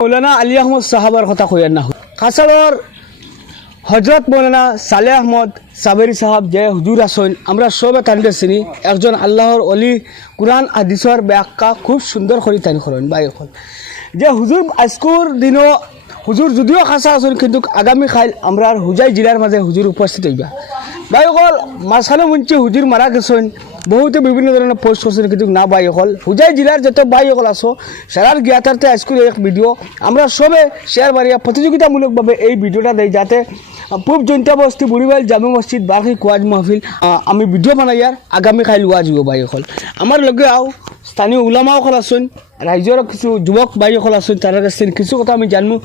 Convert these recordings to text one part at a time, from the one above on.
মৌলানা আলী আহমদ সাহাবার কথা কইয়ার না কাছাড়র হজরত মৌলানা সালেহ আহমদ সাবেরি সাহাব যে হুজুর আসেন আমরা সবে তানকে চিনি একজন আল্লাহর অলি কুরআন হাদিসের ব্যাখ্যা খুব সুন্দর করে তান করেন বাই এখন যে হুজুর আজকুর দিনও হুজুর যদিও খাসা আসেন কিন্তু আগামী খাইল আমরা হুজাই জেলার মাঝে হুজুর উপস্থিত হইবা বাই অকল মাঝখানে মুঞ্চি হুজুর মারা গেছেন বহুতে বিভিন্ন ধরনের পোস্ট করছেন কিন্তু না বাই অকল হুজাই জেলার যত বাই অকল আসো সারার জ্ঞাতার্থে আজকুর এক ভিডিও আমরা সবে শেয়ার বাড়িয়া প্রতিযোগিতামূলকভাবে এই ভিডিওটা দেই যাতে পূব জৈন্তা বস্তি বুড়িবাইল জামে মসজিদ বার্ষিক ওয়াজ মাহফিল আমি ভিডিও বানাইয়ার আগামী খাইল ওয়াজ হইব বাই অকল আমার লগে আও স্থানীয় উলামা অকল আসেন রাইজর কিছু যুবক ভাই সকল আছেন তার কাছ থেকে কিছু কথা আমি জানবো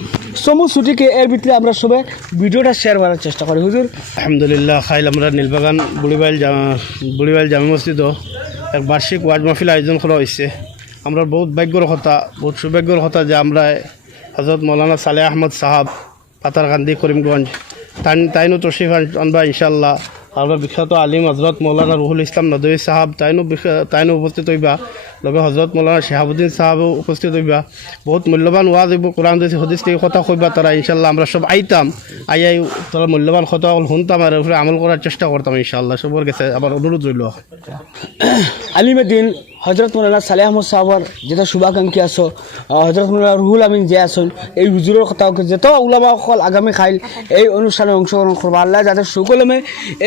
সমু ছুটিকে এর ভিতরে আমরা সবাই ভিডিওটা শেয়ার করার চেষ্টা করি হুজুর আলহামদুলিল্লাহ খাইল আমরা নীলবাগান বুড়িবাইল জামে মসজিদও এক বার্ষিক ওয়াজ মাহফিল আয়োজন করা হয়েছে আমরা বহুত ভাগ্যর কথা বহুত সৌভাগ্যর কথা যে আমরা হজরত মৌলানা সালেহ আহমদ সাহাব পাতারকান্দি করিমগঞ্জ তাইনও তশরিফ আনবা ইনশাল্লাহ আমরা বিখ্যাত আলিম হজরত মৌলানা রুহুল ইসলাম নদী সাহাব তাইনও উপস্থিত হইবা লগে হজরত মৌলানা শেহাবুদ্দিন সাহাবও উপস্থিত হইবা বহুত মূল্যবান ওয়াজ হইব কোরআন হদিস থেকে কথা কইবা তারা ইনশাল্লাহ আমরা সব আইতাম আই তারা মূল্যবান কথা শুনতাম আর উপরে আমল করার চেষ্টা করতাম ইনশাল্লাহ সবর কাছে আবার অনুরোধ রইল আলিমেদ্দিন হজরত মৌলানা সালেহ আহমদ সাহাবর যেটা শুভাকাঙ্ক্ষী আছো হজরত মৌলানা রুহুল আমিন যে আসুন এই হুজুরের কথা যত উলামা সকল আগামী খাইল এই অনুষ্ঠানে অংশগ্রহণ করবো আল্লাহ যাদের সুকলমে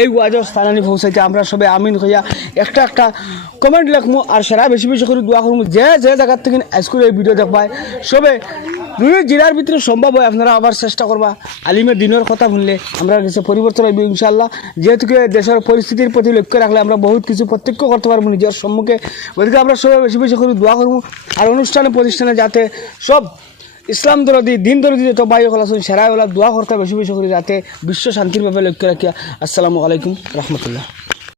এই ওয়াজের স্থানানি পৌঁছাইতে আমরা সবাই আমিন হইয়া একটা কমেন্ট লিখবো আর সারা বেশি বেশি করে দোয়া করবো যে জায়গার থেকে আজকের এই ভিডিও দেখবায় সবে দুই জেলার ভিতরে সম্ভব হয় আপনারা আবার চেষ্টা করবা আলিমের দিনের কথা শুনলে আমরা কিছু পরিবর্তন হইব ইনশাআল্লাহ যেহেতু দেশের পরিস্থিতির প্রতি লক্ষ্য রাখলে আমরা বহুত কিছু প্রত্যক্ষ করতে পারবো নিজের সম্মুখে ওইদিকে আমরা সবাই বেশি বেশি করে দোয়া করবো আর অনুষ্ঠানে প্রতিষ্ঠানে যাতে সব ইসলাম দরদি দিন দরদি যত বাই হল আসুন সেরাইওয়ালা দোয়া করতে বেশি বেশি করে যাতে বিশ্ব শান্তির ব্যাপারে লক্ষ্য রাখিয়া আসসালামু আলাইকুম রহমতুল্লাহ।